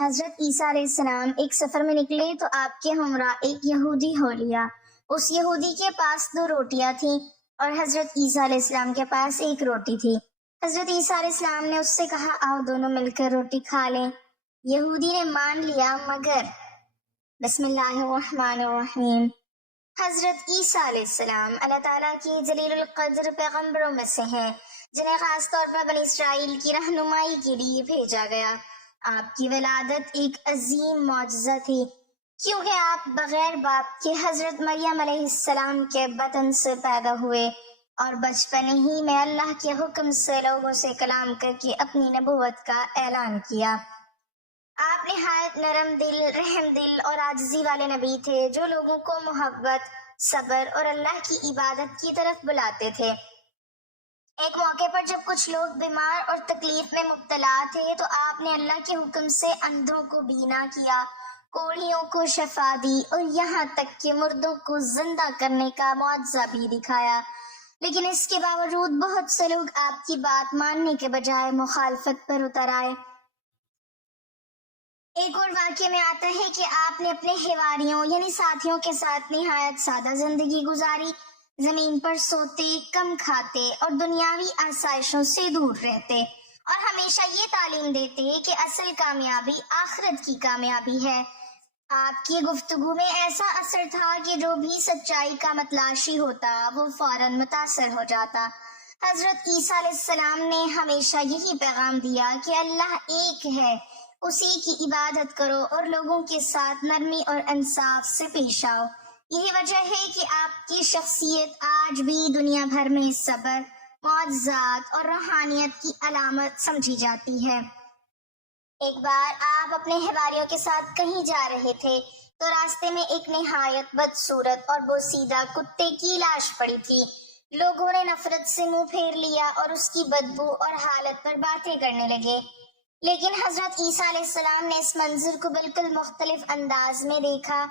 حضرت عیسیٰ علیہ السلام ایک سفر میں نکلے تو آپ کے ہمراہ ایک یہودی ہو لیا۔ اس یہودی کے پاس 2 روٹیاں تھیں اور حضرت عیسیٰ علیہ السلام کے پاس 1 روٹی تھی۔ حضرت عیسیٰ علیہ السلام نے اس سے کہا آؤ دونوں مل کر روٹی کھا لیں۔ یہودی نے مان لیا مگر بسم اللہ الرحمن الرحیم۔ حضرت عیسیٰ علیہ السلام اللہ تعالیٰ کی جلیل القدر پیغمبروں میں سے ہیں جنہیں خاص طور پر بنی اسرائیل کی رہنمائی کے لیے بھیجا گیا۔ آپ کی ولادت ایک عظیم معجزہ تھی کیونکہ آپ بغیر باپ کے حضرت مریم علیہ السلام کے بطن سے پیدا ہوئے اور بچپن ہی میں اللہ کے حکم سے لوگوں سے کلام کر کے اپنی نبوت کا اعلان کیا۔ آپ نہایت نرم دل، رحم دل اور عاجزی والے نبی تھے جو لوگوں کو محبت، صبر اور اللہ کی عبادت کی طرف بلاتے تھے۔ ایک موقع پر جب کچھ لوگ بیمار اور تکلیف میں مبتلا تھے تو آپ نے اللہ کے حکم سے اندھوں کو بینا کیا، کوڑھیوں کو شفا دی اور یہاں تک کہ مردوں کو زندہ کرنے کا معجزہ بھی دکھایا۔ لیکن اس کے باوجود بہت سے لوگ آپ کی بات ماننے کے بجائے مخالفت پر اتر آئے۔ ایک اور واقعے میں آتا ہے کہ آپ نے اپنے حواریوں یعنی ساتھیوں کے ساتھ نہایت سادہ زندگی گزاری، زمین پر سوتے، کم کھاتے اور دنیاوی آسائشوں سے دور رہتے، اور ہمیشہ یہ تعلیم دیتے کہ اصل کامیابی آخرت کی کامیابی ہے۔ آپ کی گفتگو میں ایسا اثر تھا کہ جو بھی سچائی کا متلاشی ہوتا وہ فوراً متاثر ہو جاتا۔ حضرت عیسیٰ علیہ السلام نے ہمیشہ یہی پیغام دیا کہ اللہ ایک ہے، اسی کی عبادت کرو اور لوگوں کے ساتھ نرمی اور انصاف سے پیش آؤ۔ یہی وجہ ہے کہ آپ کی شخصیت آج بھی دنیا بھر میں صبر، معجزات اور روحانیت کی علامت سمجھی جاتی ہے۔ ایک بار آپ اپنے حواریوں کے ساتھ کہیں جا رہے تھے تو راستے میں ایک نہایت بدصورت اور بوسیدہ کتے کی لاش پڑی تھی۔ لوگوں نے نفرت سے منہ پھیر لیا اور اس کی بدبو اور حالت پر باتیں کرنے لگے، لیکن حضرت عیسیٰ علیہ السلام نے اس منظر کو بالکل مختلف انداز میں دیکھا۔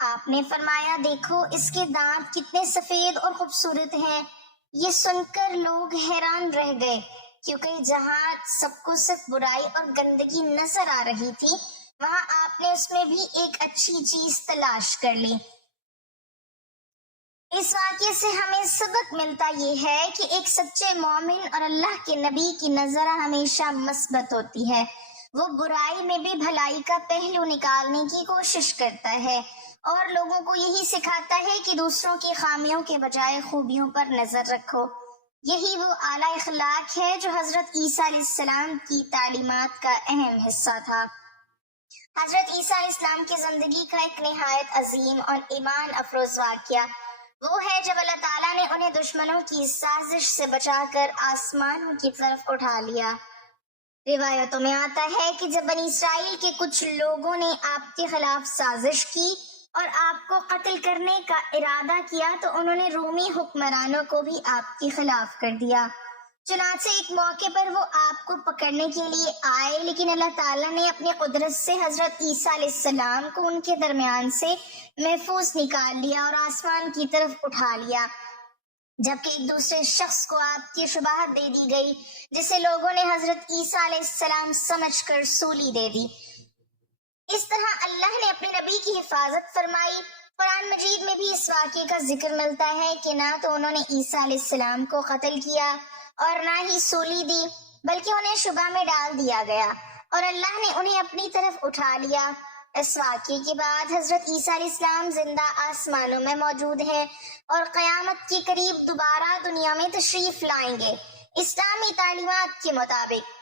آپ نے فرمایا دیکھو اس کے دانت کتنے سفید اور خوبصورت ہیں۔ یہ سن کر لوگ حیران رہ گئے کیونکہ جہاں سب کو صرف برائی اور گندگی نظر آ رہی تھی وہاں آپ نے اس میں بھی ایک اچھی چیز تلاش کر لی۔ اس واقعے سے ہمیں سبق ملتا یہ ہے کہ ایک سچے مومن اور اللہ کے نبی کی نظر ہمیشہ مثبت ہوتی ہے۔ وہ برائی میں بھی بھلائی کا پہلو نکالنے کی کوشش کرتا ہے اور لوگوں کو یہی سکھاتا ہے کہ دوسروں کی خامیوں کے بجائے خوبیوں پر نظر رکھو۔ یہی وہ اعلیٰ اخلاق ہے جو حضرت عیسیٰ علیہ السلام کی تعلیمات کا اہم حصہ تھا۔ حضرت عیسیٰ علیہ السلام کی زندگی کا ایک نہایت عظیم اور ایمان افروز واقعہ وہ ہے جب اللہ تعالیٰ نے انہیں دشمنوں کی سازش سے بچا کر آسمانوں کی طرف اٹھا لیا۔ روایتوں میں آتا ہے کہ جب بنی اسرائیل کے کچھ لوگوں نے آپ کے خلاف سازش کی اور آپ کو قتل کرنے کا ارادہ کیا تو انہوں نے رومی حکمرانوں کو بھی آپ کے خلاف کر دیا۔ چنانچہ ایک موقع پر وہ آپ کو پکڑنے کے لیے آئے، لیکن اللہ تعالیٰ نے اپنی قدرت سے حضرت عیسیٰ علیہ السلام کو ان کے درمیان سے محفوظ نکال لیا اور آسمان کی طرف اٹھا لیا، جبکہ ایک دوسرے شخص کو آپ کی شباہت دے دی گئی جسے لوگوں نے حضرت عیسیٰ علیہ السلام سمجھ کر سولی دے دی۔ اس طرح اللہ نے اپنے نبی کی حفاظت فرمائی۔ قرآن مجید میں بھی اس واقعے کا ذکر ملتا ہے کہ نہ تو انہوں نے عیسیٰ علیہ السلام کو قتل کیا اور نہ ہی سولی دی، بلکہ انہیں شبہ میں ڈال دیا گیا اور اللہ نے انہیں اپنی طرف اٹھا لیا۔ اس واقعے کے بعد حضرت عیسیٰ علیہ السلام زندہ آسمانوں میں موجود ہیں اور قیامت کے قریب دوبارہ دنیا میں تشریف لائیں گے۔ اسلامی تعلیمات کے مطابق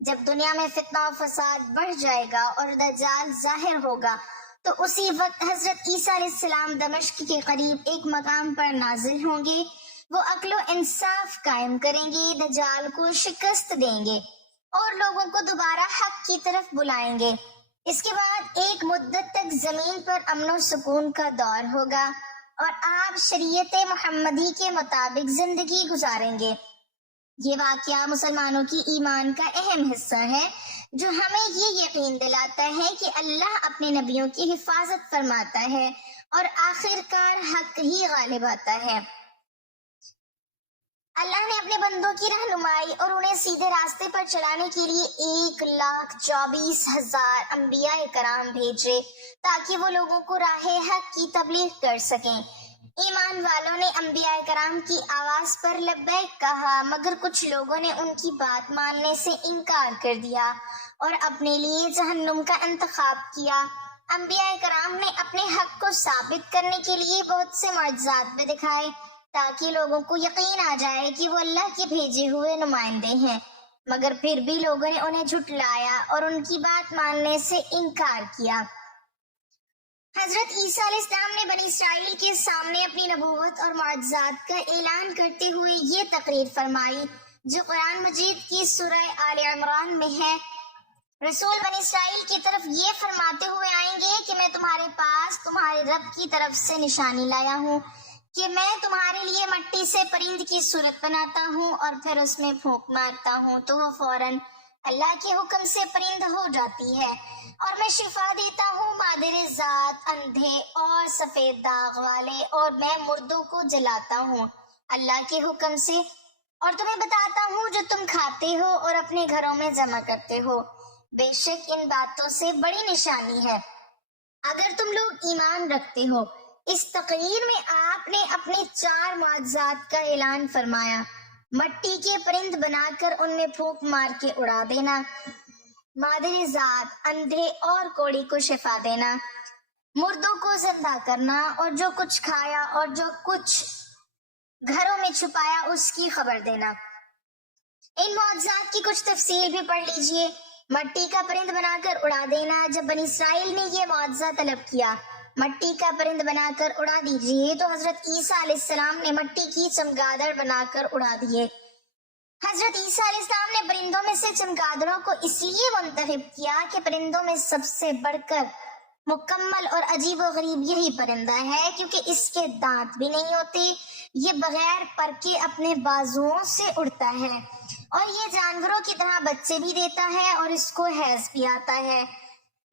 جب دنیا میں فتنہ و فساد بڑھ جائے گا اور دجال ظاہر ہوگا تو اسی وقت حضرت عیسیٰ علیہ السلام دمشق کے قریب ایک مقام پر نازل ہوں گے۔ وہ عقل و انصاف قائم کریں گے، دجال کو شکست دیں گے اور لوگوں کو دوبارہ حق کی طرف بلائیں گے۔ اس کے بعد ایک مدت تک زمین پر امن و سکون کا دور ہوگا اور آپ شریعت محمدی کے مطابق زندگی گزاریں گے۔ یہ واقعہ مسلمانوں کی ایمان کا اہم حصہ ہے جو ہمیں یہ یقین دلاتا ہے کہ اللہ اپنے نبیوں کی حفاظت فرماتا ہے اور آخر کار حق ہی غالب آتا ہے۔ اللہ نے اپنے بندوں کی رہنمائی اور انہیں سیدھے راستے پر چلانے کے لیے 1,24,000 انبیاء کرام بھیجے تاکہ وہ لوگوں کو راہ حق کی تبلیغ کر سکیں۔ ایمان والوں نے انبیاء کرام کی آواز پر لبیک کہا، مگر کچھ لوگوں نے ان کی بات ماننے سے انکار کر دیا اور اپنے لیے جہنم کا انتخاب کیا۔ انبیاء کرام نے اپنے حق کو ثابت کرنے کے لیے بہت سے معجزات بھی دکھائے تاکہ لوگوں کو یقین آ جائے کہ وہ اللہ کے بھیجے ہوئے نمائندے ہیں، مگر پھر بھی لوگوں نے انہیں جھٹلایا اور ان کی بات ماننے سے انکار کیا۔ حضرت عیسیٰ علیہ السلام نے بنی اسرائیل کے سامنے اپنی نبوت اور معجزات کا اعلان کرتے ہوئے یہ تقریر فرمائی جو قرآن مجید کی سورہ آل عمران میں ہے۔ رسول بنی اسرائیل کی طرف یہ فرماتے ہوئے آئیں گے کہ میں تمہارے پاس تمہارے رب کی طرف سے نشانی لایا ہوں کہ میں تمہارے لیے مٹی سے پرند کی صورت بناتا ہوں اور پھر اس میں پھونک مارتا ہوں تو وہ فوراً اللہ کے حکم سے پرند ہو جاتی ہے، اور میں شفا دیتا ہوں مادر ذات، اندھے اور سفید داغ والے، اور میں مردوں کو جلاتا ہوں اللہ کے حکم سے، اور تمہیں بتاتا ہوں جو تم کھاتے ہو اور اپنے گھروں میں جمع کرتے ہو۔ بے شک ان باتوں سے بڑی نشانی ہے اگر تم لوگ ایمان رکھتے ہو۔ اس تقریر میں آپ نے اپنے 4 معجزات کا اعلان فرمایا: مٹی کے پرند بنا کر ان میں پھونک مار کے اڑا دینا، مادر ذات، اندھے اور کوڑی کو شفا دینا، مردوں کو زندہ کرنا، اور جو کچھ کھایا اور جو کچھ گھروں میں چھپایا اس کی خبر دینا۔ ان معجزات کی کچھ تفصیل بھی پڑھ لیجئے۔ مٹی کا پرند بنا کر اڑا دینا، جب بنی اسرائیل نے یہ معجزہ طلب کیا مٹی کا پرند بنا کر اڑا دیجئے، تو حضرت عیسیٰ علیہ السلام نے مٹی کی چمگادڑ بنا کر اڑا دیے۔ حضرت عیسیٰ علیہ السلام نے پرندوں میں سے چمگادڑوں کو اس لیے منتخب کیا کہ پرندوں میں سب سے بڑھ کر مکمل اور عجیب و غریب یہی پرندہ ہے، کیونکہ اس کے دانت بھی نہیں ہوتے، یہ بغیر پر کے اپنے بازوؤں سے اڑتا ہے، اور یہ جانوروں کی طرح بچے بھی دیتا ہے اور اس کو حیض بھی آتا ہے۔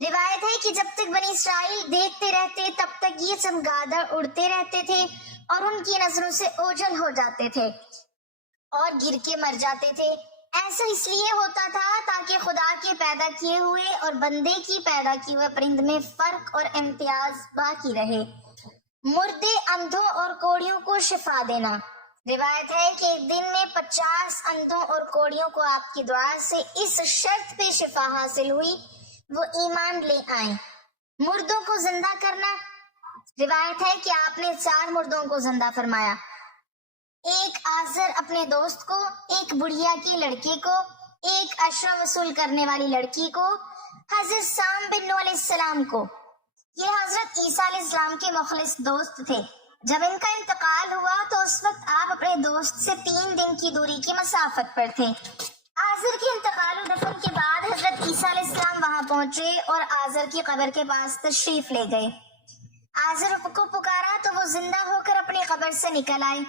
روایت ہے کہ جب تک بنی اسرائیل دیکھتے رہتے تب تک یہ چمگادڑ اڑتے رہتے تھے اور ان کی نظروں سے اوجھل ہو جاتے تھے اور گر کے مر جاتے تھے۔ ایسا اس لیے ہوتا تھا تاکہ خدا کے پیدا کیے ہوئے اور بندے کی پیدا کیے ہوئے پرند میں فرق اور امتیاز باقی رہے۔ مردے، اندھوں اور کوڑیوں کو شفا دینا۔ روایت ہے کہ ایک دن میں 50 اندھوں اور کوڑیوں کو آپ کی دعا سے اس شرط پہ شفا حاصل ہوئی وہ ایمان لے آئیں۔ مردوں کو زندہ کرنا۔ روایت ہے کہ آپ نے 4 مردوں کو زندہ فرمایا، ایک آزر اپنے دوست کو، ایک بڑھیا کے لڑکے کو، ایک اشرا وصول کرنے والی لڑکی کو، حضرت سام بن نوح علیہ السلام کو۔ یہ حضرت عیسیٰ علیہ السلام کے مخلص دوست تھے۔ جب ان کا انتقال ہوا تو اس وقت آپ اپنے دوست سے 3 دن کی دوری کی مسافت پر تھے۔ آزر کے انتقال و دفن کے بعد حضرت عیسیٰ علیہ السلام وہاں پہنچے اور آزر کی قبر کے پاس تشریف لے گئے۔ آزر کو پکارا تو وہ زندہ ہو کر اپنی قبر سے نکل آئے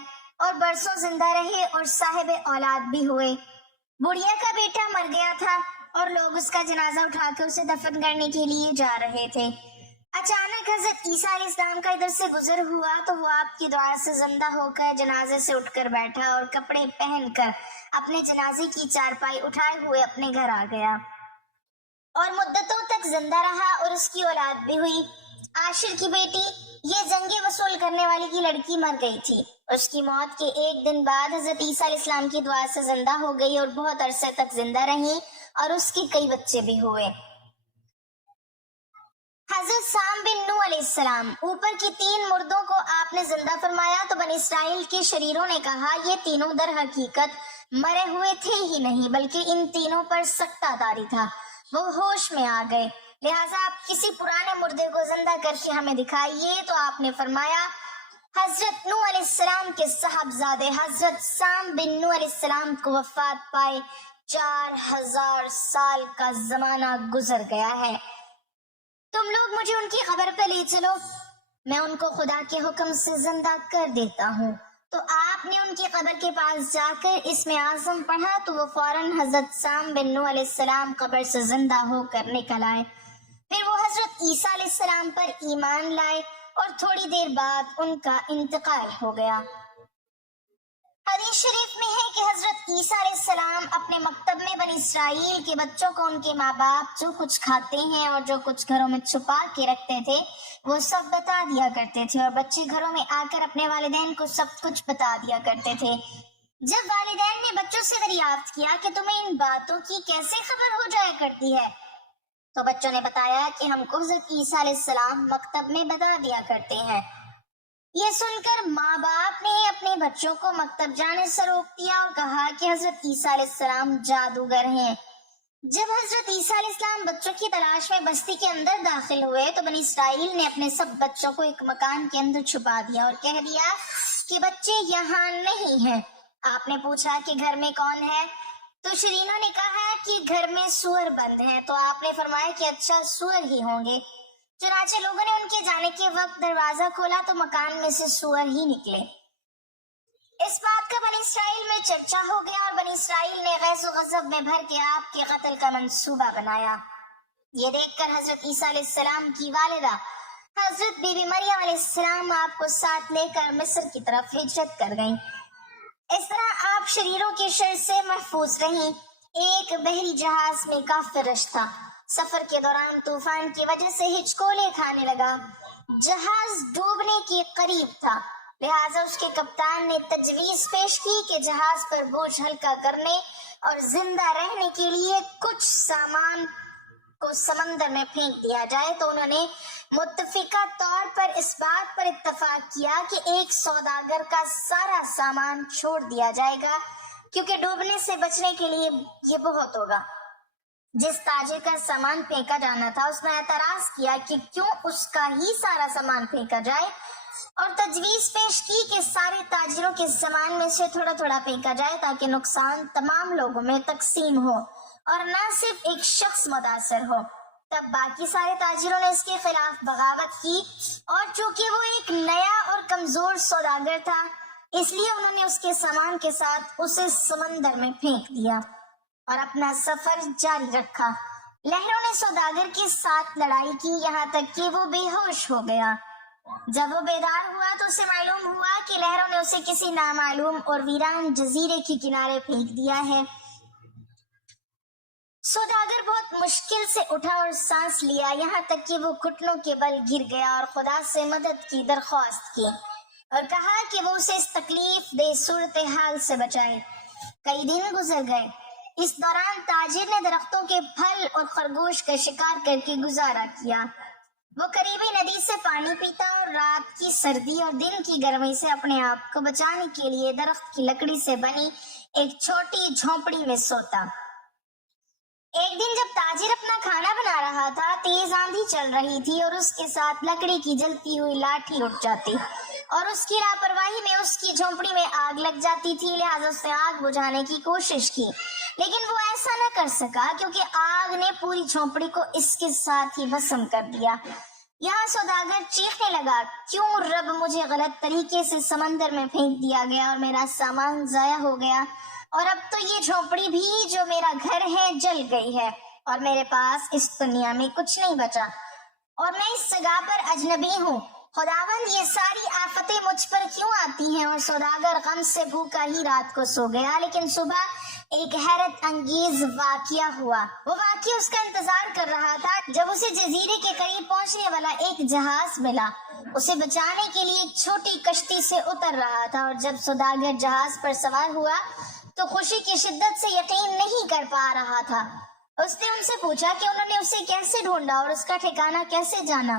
اور برسوں زندہ رہے اور صاحب اولاد بھی ہوئے۔ بڑھیا کا بیٹا مر گیا تھا اور لوگ اس کا جنازہ اٹھا کے اسے دفن کرنے کے لیے جا رہے تھے۔ اچانک حضرت عیسیٰ علیہ السلام کا ادھر سے گزر ہوا تو وہ آپ کی دعا سے زندہ ہو کر جنازے سے اٹھ کر بیٹھا اور کپڑے پہن کر اپنے جنازے کی چارپائی اٹھائے ہوئے اپنے گھر آ گیا اور مدتوں تک زندہ رہا اور اس کی اولاد بھی ہوئی۔ عاشر کی بیٹی، یہ زنگیں وصول کرنے والی کی لڑکی، مر گئی تھی۔ اس کی موت کے 1 دن بعد حضرت عیسیٰ علیہ السلام کی دعا سے زندہ ہو گئی اور بہت عرصے تک زندہ رہی اور اس کے کئی بچے بھی ہوئے۔ حضرت سام بن نوح علیہ السلام، اوپر کی 3 مردوں کو آپ نے زندہ فرمایا تو بنی اسرائیل کے شریروں نے کہا یہ تینوں در حقیقت مرے ہوئے تھے ہی نہیں بلکہ ان تینوں پر سکتہ داری تھا۔ وہ ہوش میں آ گئے، لہٰذا آپ کسی پرانے مردے کو زندہ کر کے ہمیں دکھائیے۔ تو آپ نے فرمایا حضرت نوح علیہ السلام کے صاحبزادے حضرت سام بن نوح علیہ السلام کو وفات پائے 4000 سال کا زمانہ گزر گیا ہے۔ تم لوگ مجھے ان کی قبر پہ لے چلو، میں ان کو خدا کے حکم سے زندہ کر دیتا ہوں۔ تو آپ نے ان کی قبر کے پاس جا کر اسم اعظم پڑھا تو وہ فوراً حضرت سام بن نوح علیہ السلام قبر سے زندہ ہو کر نکل آئے۔ پھر وہ حضرت عیسیٰ علیہ السلام پر ایمان لائے اور تھوڑی دیر بعد ان کا انتقال ہو گیا۔ حدیث شریف میں ہے کہ حضرت عیسیٰ علیہ السلام اپنے مکتب میں بنی اسرائیل کے بچوں کو ان کے ماں باپ جو کچھ کھاتے ہیں اور جو کچھ گھروں میں چھپا کے رکھتے تھے وہ سب بتا دیا کرتے تھے، اور بچے گھروں میں آ کر اپنے والدین کو سب کچھ بتا دیا کرتے تھے۔ جب والدین نے بچوں سے دریافت کیا کہ تمہیں ان باتوں کی کیسے خبر ہو جایا کرتی ہے، تو بچوں نے بتایا کہ ہم کو حضرت عیسیٰ علیہ السلام مکتب میں بتا دیا کرتے ہیں۔ یہ سن کر ماں باپ نے اپنے بچوں کو مکتب جانے سے روک دیا اور کہا کہ حضرت عیسیٰ علیہ السلام جادوگر ہیں۔ جب حضرت عیسیٰ علیہ السلام بچوں کی تلاش میں بستی کے اندر داخل ہوئے تو بنی اسرائیل نے اپنے سب بچوں کو ایک مکان کے اندر چھپا دیا اور کہہ دیا کہ بچے یہاں نہیں ہیں۔ آپ نے پوچھا کہ گھر میں کون ہے، تو شرینوں نے کہا کہ گھر میں سور بند ہیں، تو آپ نے فرمایا کہ اچھا سور ہی ہوں گے۔ چنانچہ لوگوں نے ان کے جانے کے وقت دروازہ کھولا تو مکان میں سے سور ہی نکلے۔ اس بات کا بنی اسرائیل میں چرچا ہو گیا اور بنی اسرائیل نے غیظ و غضب میں بھر کے آپ کے قتل کا منصوبہ بنایا۔ یہ دیکھ کر حضرت عیسیٰ علیہ السلام کی والدہ حضرت بی بی مریم علیہ السلام آپ کو ساتھ لے کر مصر کی طرف ہجرت کر گئیں۔ اس طرح آپ شریروں کے شر سے محفوظ رہیں۔ ایک بحری جہاز میں کافر رش تھا۔ سفر کے دوران طوفان کی وجہ سے ہچکولے کھانے لگا۔ جہاز ڈوبنے کے قریب تھا، لہٰذا اس کے کپتان نے تجویز پیش کی کہ جہاز پر بوجھ ہلکا کرنے اور زندہ رہنے کے لیے کچھ سامان کو سمندر میں پھینک دیا جائے، تو انہوں نے متفقہ طور پر اس بات پر اتفاق کیا کہ ایک سوداگر کا سارا سامان چھوڑ دیا جائے گا، کیونکہ ڈوبنے سے بچنے کے لیے یہ بہت ہوگا۔ جس تاجر کا سامان پھینکا جانا تھا اس نے اعتراض کیا کہ کیوں اس کا ہی سارا سامان پھینکا جائے، اور تجویز پیش کی کہ سارے تاجروں کے سامان میں سے تھوڑا تھوڑا پھینکا جائے تاکہ نقصان تمام لوگوں میں تقسیم ہو اور نہ صرف ایک شخص متاثر ہو۔ تب باقی سارے تاجروں نے اس کے خلاف بغاوت کی، اور چونکہ وہ ایک نیا اور کمزور سوداگر تھا اس لیے انہوں نے اس کے سامان کے ساتھ اسے سمندر میں پھینک دیا اور اپنا سفر جاری رکھا۔ لہروں نے سوداگر کے ساتھ لڑائی کی یہاں تک کہ وہ بے ہوش ہو گیا۔ جب وہ بیدار ہوا تو اسے معلوم ہوا کہ لہروں نے اسے کسی نامعلوم اور ویران جزیرے کے کنارے پھینک دیا ہے۔ سوداگر بہت مشکل سے اٹھا اور سانس لیا، یہاں تک کہ وہ گھٹنوں کے بل گر گیا اور خدا سے مدد کی درخواست کی اور کہا کہ وہ اسے اس تکلیف دہ صورتحال سے بچائے۔ کئی دن گزر گئے۔ اس دوران تاجر نے درختوں کے پھل اور خرگوش کا شکار کر کے گزارا کیا۔ وہ قریبی ندی سے پانی پیتا اور رات کی سردی اور دن کی گرمی سے اپنے آپ کو بچانے کے لیے درخت کی لکڑی سے بنی ایک چھوٹی جھونپڑی میں سوتا۔ ایک دن جب تاجر اپنا کھانا بنا رہا تھا، تیز آندھی چل رہی تھی اور اس کے ساتھ لکڑی کی جلتی ہوئی لاٹھی اٹھ جاتی اور اس کی لاپرواہی میں اس کی جھونپڑی میں آگ لگ جاتی تھی، لہٰذا اس نے آگ بجھانے کی کوشش کی، لیکن وہ ایسا نہ کر سکا کیونکہ آگ نے پوری جھونپڑی کو اس کے ساتھ ہی بھسم کر دیا۔ یہاں سوداگر چیخنے لگا، کیوں رب مجھے غلط طریقے سے سمندر میں پھینک دیا گیا اور میرا سامان ضائع ہو گیا، اور اب تو یہ جھونپڑی بھی جو میرا گھر ہے جل گئی ہے اور میرے پاس اس دنیا میں کچھ نہیں بچا، اور میں اس جگہ پر اجنبی ہوں۔ خداوند یہ ساری آفتیں مجھ پر کیوں آتی ہیں؟ اور سوداگر غم سے بھوکا ہی رات کو سو گیا، لیکن صبح ایک حیرت انگیز واقعہ ہوا۔ وہ واقعہ اس کا انتظار کر رہا تھا جب اسے جزیرے کے قریب پہنچنے والا ایک جہاز ملا۔ اسے بچانے کے لیے ایک چھوٹی کشتی سے اتر رہا تھا، اور جب سوداگر جہاز پر سوار ہوا تو خوشی کی شدت سے یقین نہیں کر پا رہا تھا۔ اس نے ان سے پوچھا کہ انہوں نے اسے کیسے ڈھونڈا اور اس کا ٹھکانہ کیسے جانا۔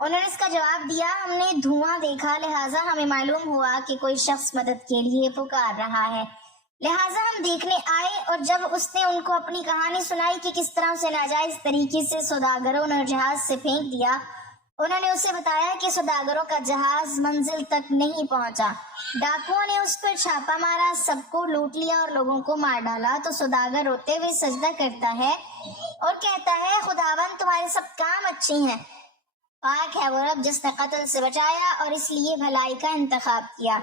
انہوں نے اس کا جواب دیا، ہم نے دھواں دیکھا، لہٰذا ہمیں معلوم ہوا کہ کوئی شخص مدد کے لیے پکار رہا ہے، لہٰذا ہم دیکھنے آئے۔ اور جب اس نے ان کو اپنی کہانی سنائی کہ کس طرح اسے ناجائز طریقے سے سوداگروں نے جہاز سے پھینک دیا، انہوں نے اسے بتایا کہ سوداگروں کا جہاز منزل تک نہیں پہنچا، ڈاکوؤں نے اس پر چھاپا مارا، سب کو لوٹ لیا اور لوگوں کو مار ڈالا۔ تو سوداگر روتے ہوئے سجدہ کرتا ہے اور کہتا ہے، خداوند تمہارے سب کام اچھے ہیں، پاک ہے وہ رب جس نے قتل سے بچایا اور اس لیے بھلائی کا انتخاب کیا۔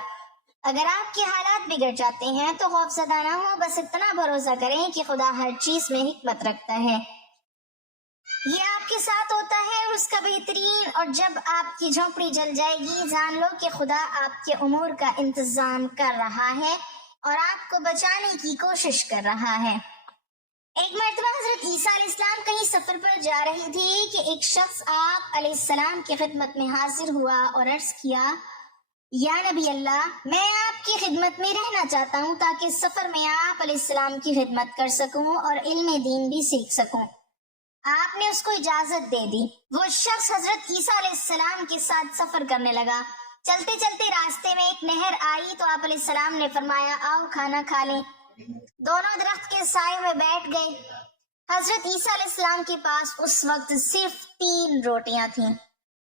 اگر آپ کے حالات بگڑ جاتے ہیں تو خوف زدہ نہ ہو، بس اتنا بھروسہ کریں کہ خدا ہر چیز میں حکمت رکھتا ہے، یہ آپ کے ساتھ ہوتا ہے اور اس کا بہترین۔ اور جب آپ کی جھونپڑی جل جائے گی، جان لو کہ خدا آپ کے امور کا انتظام کر رہا ہے، اور آپ کو بچانے کی کوشش کر رہا ہے۔ ایک مرتبہ حضرت عیسیٰ علیہ السلام کہیں سفر پر جا رہے تھے کہ ایک شخص آپ علیہ السلام کی خدمت میں حاضر ہوا اور عرض کیا، یا نبی اللہ، میں آپ کی خدمت میں رہنا چاہتا ہوں تاکہ سفر میں آپ علیہ السلام کی خدمت کر سکوں اور علم دین بھی سیکھ سکوں۔ آپ نے اس کو اجازت دے دی۔ وہ شخص حضرت عیسیٰ علیہ السلام کے ساتھ سفر کرنے لگا۔ چلتے چلتے راستے میں ایک نہر آئی تو آپ علیہ السلام نے فرمایا، آؤ کھانا کھا لیں۔ دونوں درخت کے سائے میں بیٹھ گئے۔ حضرت عیسیٰ علیہ السلام کے پاس اس وقت صرف 3 روٹیاں تھیں۔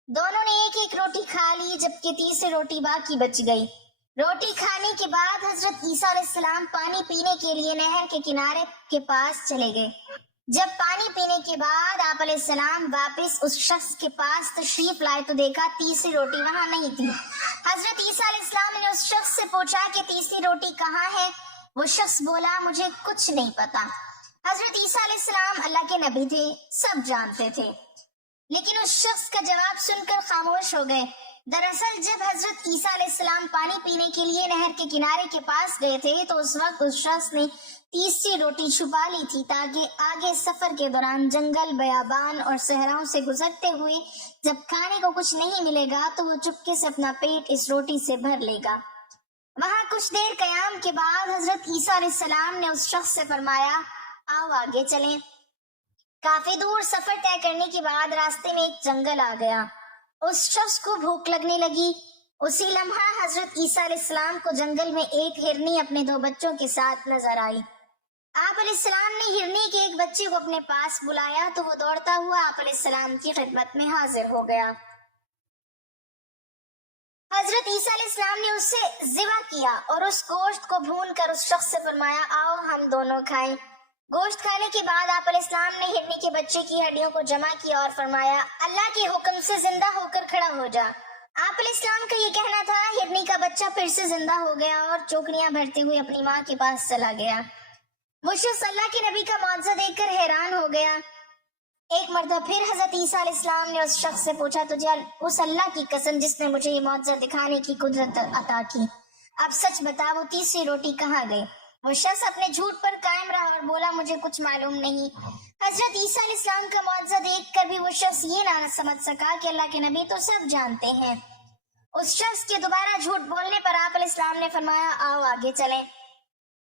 دونوں نے ایک ایک روٹی کھا لی، جبکہ تیسری روٹی باقی بچ گئی۔ روٹی کھانے کے بعد حضرت عیسیٰ علیہ السلام پانی پینے کے لیے نہر کے کنارے کے پاس چلے گئے۔ جب پانی پینے کے بعد آپ علیہ السلام واپس اس شخص کے پاس تشریف لائے تو دیکھا تیسری روٹی وہاں نہیں تھی۔ حضرت عیسیٰ علیہ السلام نے اس شخص سے پوچھا کہ تیسری روٹی کہاں ہے؟ وہ شخص بولا، مجھے کچھ نہیں پتا۔ حضرت عیسیٰ علیہ السلام اللہ کے نبی تھے، سب جانتے تھے، لیکن اس شخص کا جواب سن کر خاموش ہو گئے۔ دراصل جب حضرت عیسیٰ علیہ السلام پانی پینے کے لیے نہر کے کنارے کے پاس گئے تھے تو اس وقت اس شخص نے تیسری روٹی چھپا لی تھی تاکہ آگے سفر کے دوران جنگل، بیابان اور صحراؤں سے گزرتے ہوئے جب کھانے کو کچھ نہیں ملے گا تو وہ چپکے سے اپنا پیٹ اس روٹی سے بھر لے گا۔ وہاں کچھ دیر قیام کے بعد حضرت عیسیٰ علیہ السلام نے اس شخص سے فرمایا، آؤ آگے چلیں۔ کافی دور سفر طے کرنے کے بعد راستے میں ایک جنگل آ گیا۔ اس شخص کو بھوک لگنے لگی۔ اسی لمحہ حضرت عیسیٰ علیہ السلام کو جنگل میں ایک ہرنی اپنے 2 بچوں کے ساتھ نظر آئی۔ آپ علیہ السلام نے ہرنی کے ایک بچے کو اپنے پاس بلایا تو وہ دوڑتا ہوا آپ علیہ السلام کی خدمت میں حاضر ہو گیا۔ حضرت عیسیٰ علیہ السلام نے اسے ذبح کیا اور اس گوشت کو بھون کر اس شخص سے فرمایا، آؤ ہم دونوں کھائیں۔ گوشت کھانے کے بعد آپ علیہ السلام نے ہرنی کے بچے کی ہڈیوں کو جمع کیا اور فرمایا، اللہ کے حکم سے زندہ ہو کر کھڑا ہو جا۔ آپ علیہ السلام کا یہ کہنا تھا۔ ہرنی کا بچہ پھر سے زندہ ہو گیا اور چوکڑیاں بھرتے ہوئے اپنی ماں کے پاس چلا گیا۔ وہ شخص اللہ کے نبی کا معجزہ دیکھ کر حیران ہو گیا۔ ایک مرتبہ پھر حضرت عیسیٰ علیہ السلام نے اس شخص سے پوچھا، تجھے اس اللہ کی قسم جس نے مجھے یہ معجزہ دکھانے کی قدرت عطا کی، اب سچ بتا وہ تیسری روٹی کہاں گئی؟ وہ شخص اپنے جھوٹ پر قائم رہا اور بولا، مجھے کچھ معلوم نہیں۔ حضرت عیسیٰ علیہ السلام کا معجزہ دیکھ کر بھی وہ شخص یہ نہ سمجھ سکا کہ اللہ کے نبی تو سب جانتے ہیں۔ اس شخص کے دوبارہ جھوٹ بولنے پر آپ علیہ السلام نے فرمایا، آؤ آگے چلیں۔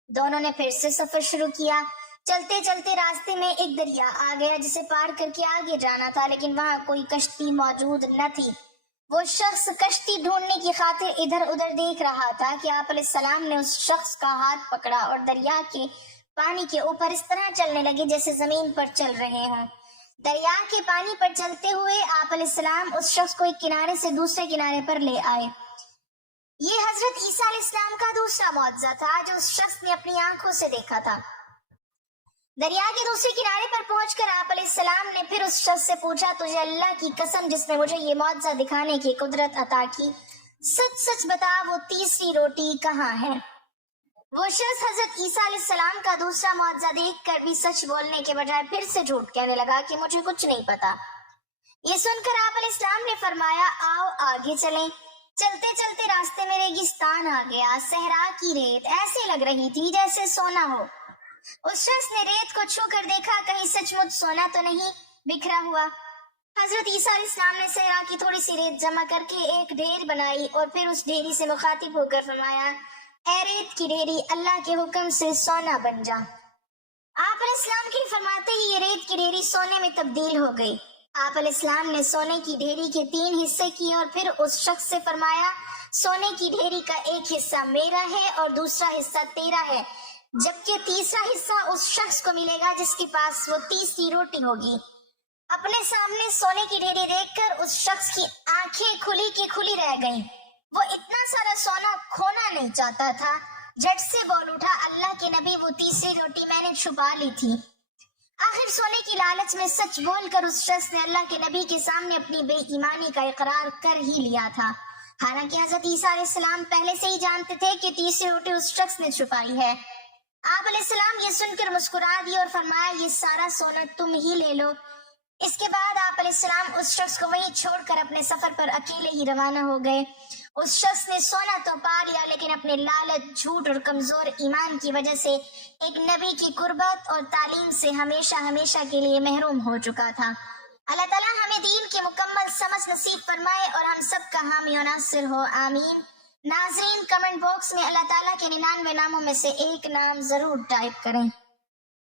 دونوں نے پھر سے سفر شروع کیا۔ چلتے چلتے راستے میں ایک دریا آ گیا جسے پار کر کے آگے جانا تھا، لیکن وہاں کوئی کشتی موجود نہ تھی۔ وہ شخص کشتی ڈھونڈنے کی خاطر ادھر ادھر دیکھ رہا تھا کہ آپ علیہ السلام نے اس شخص کا ہاتھ پکڑا اور دریا کے پانی کے اوپر اس طرح چلنے لگے جیسے زمین پر چل رہے ہوں۔ دریا کے پانی پر چلتے ہوئے آپ علیہ السلام اس شخص کو ایک کنارے سے دوسرے کنارے پر لے آئے۔ یہ حضرت عیسیٰ علیہ السلام کا دوسرا معجزہ تھا جو اس شخص نے اپنی آنکھوں سے دیکھا تھا۔ دریا کے دوسرے کنارے پر پہنچ کر آپ علیہ السلام نے پھر اس شخص سے پوچھا، تجھے اللہ کی قسم جس نے مجھے یہ معجزہ دکھانے کی قدرت عطا کی، سچ سچ بتا وہ تیسری روٹی کہاں ہے؟ وہ شخص حضرت عیسیٰ علیہ السلام کا دوسرا معجزہ دیکھ کر بھی سچ بولنے کے بجائے پھر سے جھوٹ کہنے لگا کہ مجھے کچھ نہیں پتا۔ یہ سن کر آپ علیہ السلام نے فرمایا، آؤ آگے چلیں۔ چلتے چلتے راستے میں ریگستان آ گیا۔ صحرا کی ریت ایسے لگ رہی تھی جیسے سونا ہو۔ اس شخص نے ریت کو چھو کر دیکھا، کہیں سچ مچ سونا تو نہیں بکھرا ہوا۔ حضرت عیسیٰ علیہ السلام نے صحرا کی تھوڑی سی ریت جمع کر کے ایک ڈھیر بنائی اور پھر اس ڈھیری سے مخاطب ہو کر فرمایا، اے ریت کی ڈھیری، اللہ کے حکم سے سونا بن جا۔ آپ علیہ السلام کی فرماتے ہی یہ ریت کی ڈھیری سونے میں تبدیل ہو گئی۔ آپ علیہ السلام نے سونے کی ڈھیری کے 3 حصے کیے اور پھر اس شخص سے فرمایا، سونے کی ڈھیری کا ایک حصہ میرا ہے اور دوسرا حصہ تیرا ہے، جبکہ تیسرا حصہ اس شخص کو ملے گا جس کے پاس وہ تیسری روٹی ہوگی۔ اپنے سامنے سونے کی ڈھیری دیکھ کر اس شخص کی آنکھیں کھلی کی کھلی رہ گئیں۔ وہ اتنا سارا سونا کھونا نہیں چاہتا تھا۔ جھٹ سے بول اٹھا، اللہ کے نبی وہ تیسری روٹی میں نے چھپا لی تھی۔ آخر سونے کی لالچ میں سچ بول کر اس شخص نے اللہ کے نبی کے سامنے اپنی بے ایمانی کا اقرار کر ہی لیا تھا، حالانکہ حضرت عیسیٰ علیہ السلام پہلے سے ہی جانتے تھے کہ تیسری روٹی اس شخص نے چھپائی ہے۔ آپ علیہ السلام یہ سن کر مسکرا دیے اور فرمایا، یہ سارا سونا تم ہی لے لو۔ اس کے بعد آپ علیہ السلام اس شخص کو وہیں چھوڑ کر اپنے سفر پر اکیلے ہی روانہ ہو گئے۔ اس شخص نے سونا تو پا لیا لیکن اپنے لالچ، جھوٹ اور کمزور ایمان کی وجہ سے ایک نبی کی قربت اور تعلیم سے ہمیشہ ہمیشہ کے لیے محروم ہو چکا تھا۔ اللہ تعالیٰ ہمیں دین کی مکمل سمجھ نصیب فرمائے اور ہم سب کا حامی و ناصر ہو، آمین۔ ناظرین، کمنٹ باکس میں اللہ تعالیٰ کے 99 ناموں میں سے ایک نام ضرور ٹائپ کریں۔